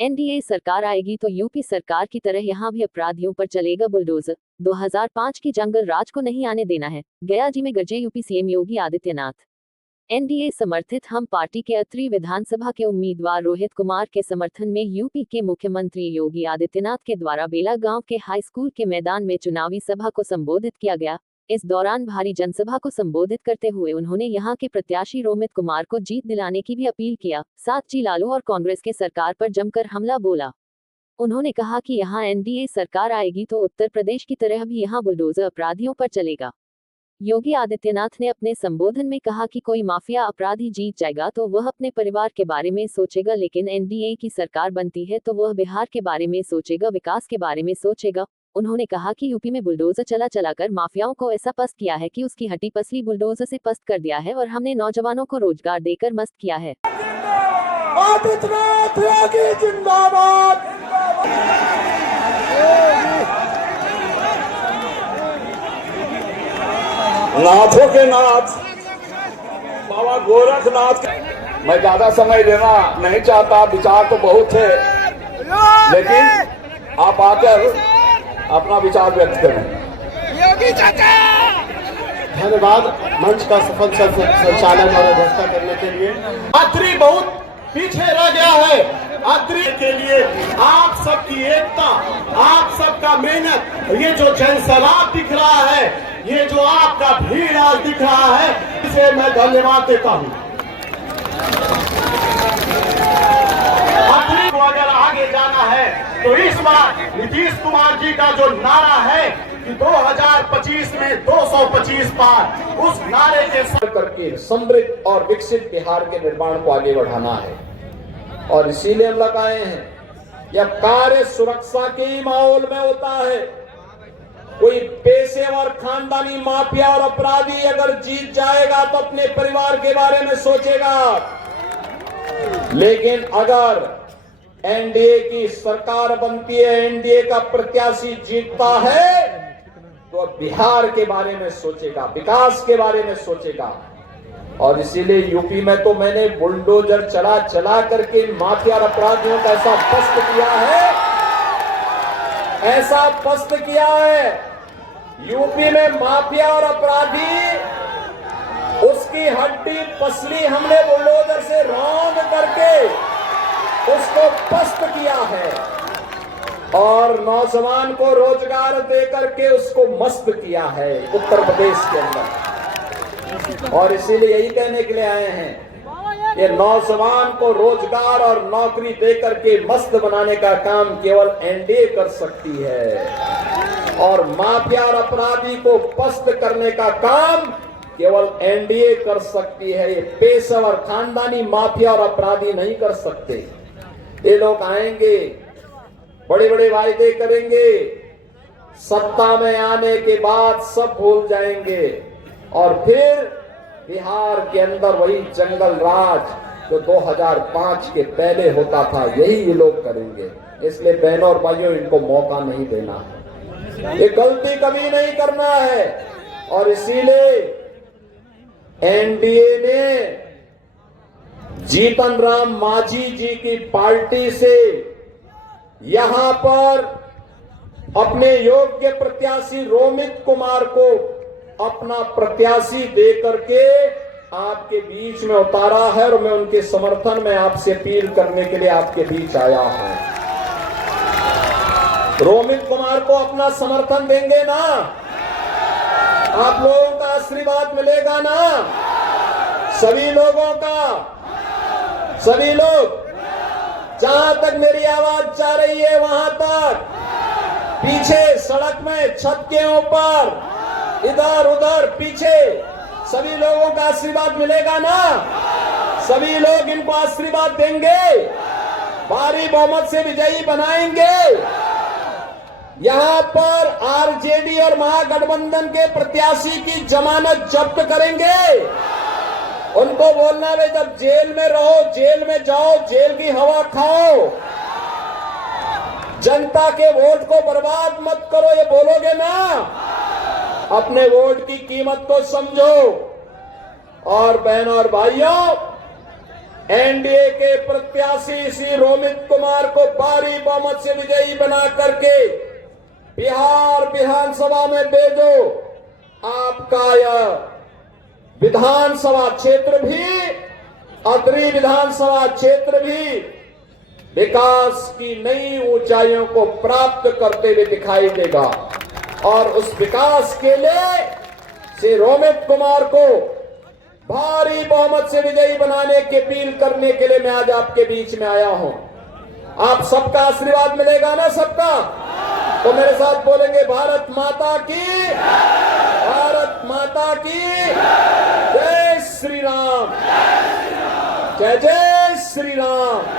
NDA सरकार आएगी तो यूपी सरकार की तरह यहां भी अपराधियों पर चलेगा बुलडोजर। 2005 की जंगल राज को नहीं आने देना है, गयाजी में गरजे UP CM Yogi Adityanath. NDA समर्थित हम पार्टी के अत्रि विधानसभा के उम्मीदवार रोहित कुमार के समर्थन में यूपी के मुख्यमंत्री योगी आदित्यनाथ के द्वारा बेला गांव के हाई स्कूल के मैदान में चुनावी सभा को संबोधित किया गया। इस दौरान भारी जनसभा को संबोधित करते हुए उन्होंने यहां के प्रत्याशी रोहित कुमार को जीत दिलाने की भी अपील किया, साथ ही लालू और कांग्रेस के सरकार पर जमकर हमला बोला। उन्होंने कहा कि यहां एनडीए सरकार आएगी तो उत्तर प्रदेश की तरह भी यहां बुलडोजर अपराधियों पर चलेगा। योगी आदित्यनाथ ने अपने संबोधन में कहा कि कोई माफिया अपराधी जीत जाएगा तो वह अपने परिवार के बारे में सोचेगा, लेकिन एनडीए की सरकार बनती है तो वह बिहार के बारे में सोचेगा, विकास के बारे में सोचेगा। उन्होंने कहा कि यूपी में बुलडोजर चला चलाकर माफियाओं को ऐसा पस्त किया है कि उसकी हड्डी पसली बुलडोजर से पस्त कर दिया है और हमने नौजवानों को रोजगार देकर मस्त किया है। आदित्यनाथ योगी जिंदाबाद। नाथों के नाथ बाबा गोरखनाथ। मैं ज्यादा समय लेना नहीं चाहता, विचार तो बहुत है, लेकिन आप आकर अपना विचार व्यक्त करें। योगी चाचा धन्यवाद मंच का सफल संचालन और व्यवस्था करने के लिए। अत्रि बहुत पीछे रह गया है। अत्रि के लिए आप सबकी एकता, आप सबका मेहनत, ये जो जनसैलाब दिख रहा है, ये जो आपका भीड़ आज दिख रहा है, इसे मैं धन्यवाद देता हूँ। अत्रि को अगर आगे जाना है तो इस बार नीतीश कुमार जी का जो नारा है कि 2025 में 225 पार, उस नारे के साथ करके समृद्ध और विकसित बिहार के निर्माण को आगे बढ़ाना है। और इसीलिए हम लगाए हैं। यह कार्य सुरक्षा के ही माहौल में होता है। कोई पेशेवर खानदानी माफिया और अपराधी अगर जीत जाएगा तो अपने परिवार के बारे में सोचेगा, लेकिन अगर एनडीए की सरकार बनती है, एनडीए का प्रत्याशी जीतता है, तो बिहार के बारे में सोचेगा, विकास के बारे में सोचेगा। और इसीलिए यूपी में तो मैंने बुलडोजर चला चला करके माफिया और अपराधियों का ऐसा पस्त किया है, ऐसा पस्त किया है। यूपी में माफिया और अपराधी, उसकी हड्डी पसली हमने बुलडोजर से रौंद करके उसको पस्त किया है और नौजवान को रोजगार दे करके उसको मस्त किया है उत्तर प्रदेश के अंदर। और इसीलिए यही कहने के लिए आए हैं कि नौजवान को रोजगार और नौकरी दे करके मस्त बनाने का काम केवल एनडीए कर सकती है, और माफिया और अपराधी को पस्त करने का काम केवल एनडीए कर सकती है। ये पेशेवर खानदानी माफिया और अपराधी नहीं कर सकते। ये लोग आएंगे, बड़े बड़े वायदे करेंगे, सत्ता में आने के बाद सब भूल जाएंगे और फिर बिहार के अंदर वही जंगल राज जो 2005 के पहले होता था, यही ये लोग करेंगे। इसलिए बहनों और भाइयों, इनको मौका नहीं देना है, ये गलती कभी नहीं करना है। और इसीलिए एनडीए ने जीतन राम मांझी जी की पार्टी से यहां पर अपने योग्य प्रत्याशी रोहित कुमार को अपना प्रत्याशी दे करके आपके बीच में उतारा है, और मैं उनके समर्थन में आपसे अपील करने के लिए आपके बीच आया हूं। रोहित कुमार को अपना समर्थन देंगे ना? आप लोगों का आशीर्वाद मिलेगा ना? सभी लोगों का, सभी लोग, जहां तक मेरी आवाज जा रही है वहां तक, पीछे सड़क में, छत के ऊपर, इधर उधर, पीछे, सभी लोगों का आशीर्वाद मिलेगा ना? सभी लोग इनको आशीर्वाद देंगे, भारी बहुमत से विजयी बनाएंगे। यहां पर आरजेडी और महागठबंधन के प्रत्याशी की जमानत जब्त करेंगे। उनको बोलना है, जब जेल में रहो, जेल में जाओ, जेल की हवा खाओ, जनता के वोट को बर्बाद मत करो, ये बोलोगे ना? अपने वोट की कीमत को समझो। और बहनों और भाइयों, एनडीए के प्रत्याशी श्री रोमित कुमार को भारी बहुमत से विजयी बना करके बिहार विधानसभा में भेजो। आपका यह विधानसभा क्षेत्र भी, अतरी विधानसभा क्षेत्र भी विकास की नई ऊंचाइयों को प्राप्त करते हुए दिखाई देगा और उस विकास के लिए श्री रोमित कुमार को भारी बहुमत से विजयी बनाने की अपील करने के लिए मैं आज आपके बीच में आया हूं। आप सबका आशीर्वाद मिलेगा ना सबका? तो मेरे साथ बोलेंगे भारत माता की, भारत माता की जय श्री राम, जय जय श्री राम।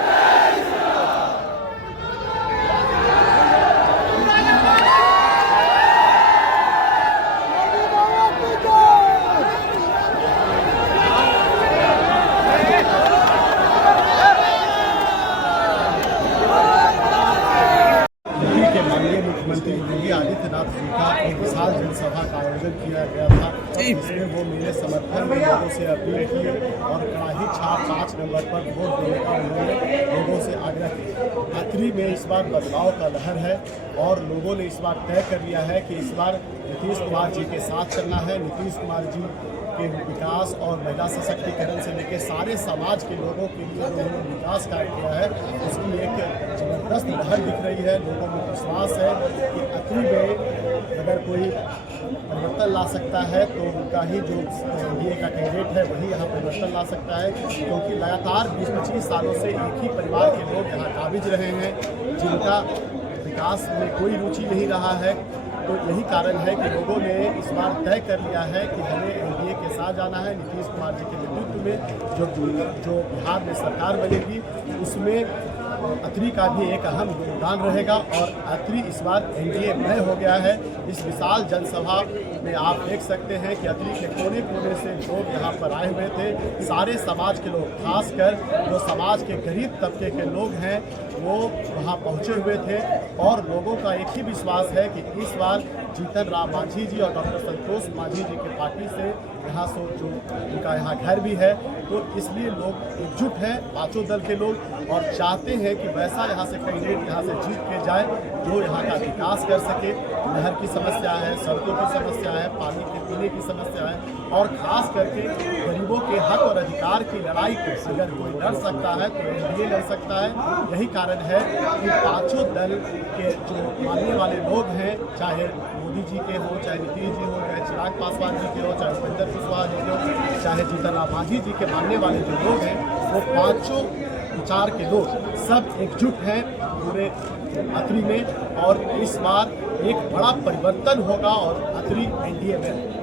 मुख्यमंत्री योगी आदित्यनाथ जी का एक विशाल जनसभा का आयोजन किया गया था, जिसमें वो मेरे समर्थन में लोगों से अपील की और कड़ाही छाप 5 नंबर पर वोट देने का उन्होंने लोगों से आग्रह किया। अतरी में इस बार बदलाव का लहर है और लोगों ने इस बार तय कर लिया है कि इस बार नीतीश कुमार जी के साथ चलना है। नीतीश कुमार जी के विकास और महिला सशक्तिकरण से लेकर सारे समाज के लोगों के लिए उन्होंने विकास कार्य किया है, उसकी एक जबरदस्त लहर दिख रही है। लोगों में विश्वास है कि अतरी में अगर कोई परिवर्तन ला सकता है तो उनका ही जो एनडीए का कैंडिडेट है वही यहाँ परिवर्तन ला सकता है, क्योंकि लगातार 20-25 सालों से एक ही परिवार के लोग यहाँ काबिज रहे हैं जिनका विकास में कोई रुचि नहीं रहा है। तो यही कारण है कि लोगों ने इस बार तय कर लिया है कि हमें एनडीए के साथ जाना है। नीतीश कुमार जी के नेतृत्व में जो बिहार में सरकार बनेगी उसमें अतरी का भी एक अहम योगदान रहेगा और अतरी इस बार एनडीए मय हो गया है। इस विशाल जनसभा में आप देख सकते हैं कि अतरी के कोने कोने से लोग यहाँ पर आए हुए थे। सारे समाज के लोग, खासकर जो समाज के गरीब तबके के लोग हैं वो वहाँ पहुँचे हुए थे और लोगों का एक ही विश्वास है कि इस बार जीतन राम मांझी जी और डॉक्टर संतोष मांझी जी के पार्टी से यहाँ से जो उनका यहाँ घर भी है, तो इसलिए लोग एकजुट हैं, पांचों दल के लोग, और चाहते हैं कि वैसा यहाँ से कैंडिडेट यहाँ से जीत के जाए जो यहाँ का विकास कर सके। नहर की समस्या है, सड़कों की समस्या है, पानी के पीने की समस्या है और ख़ास करके गरीबों के हक और अधिकार की लड़ाई को अगर कोई लड़ सकता है तो एनडीए लड़ सकता है। यही कारण है कि पांचों दल के जो मानने वाले लोग हैं, चाहे मोदी जी के हो, चाहे नीतीश जी हो, चाहे चिराग पासवान जी के हो, चाहे उपेंद्र कुशवाहा जी के हो, चाहे जीतन राम मांझी जी के मानने वाले जो लोग हैं, वो पांचों विचार के लोग सब एकजुट हैं पूरे अतरी में और इस बार एक बड़ा परिवर्तन होगा और अतरी एनडीए में।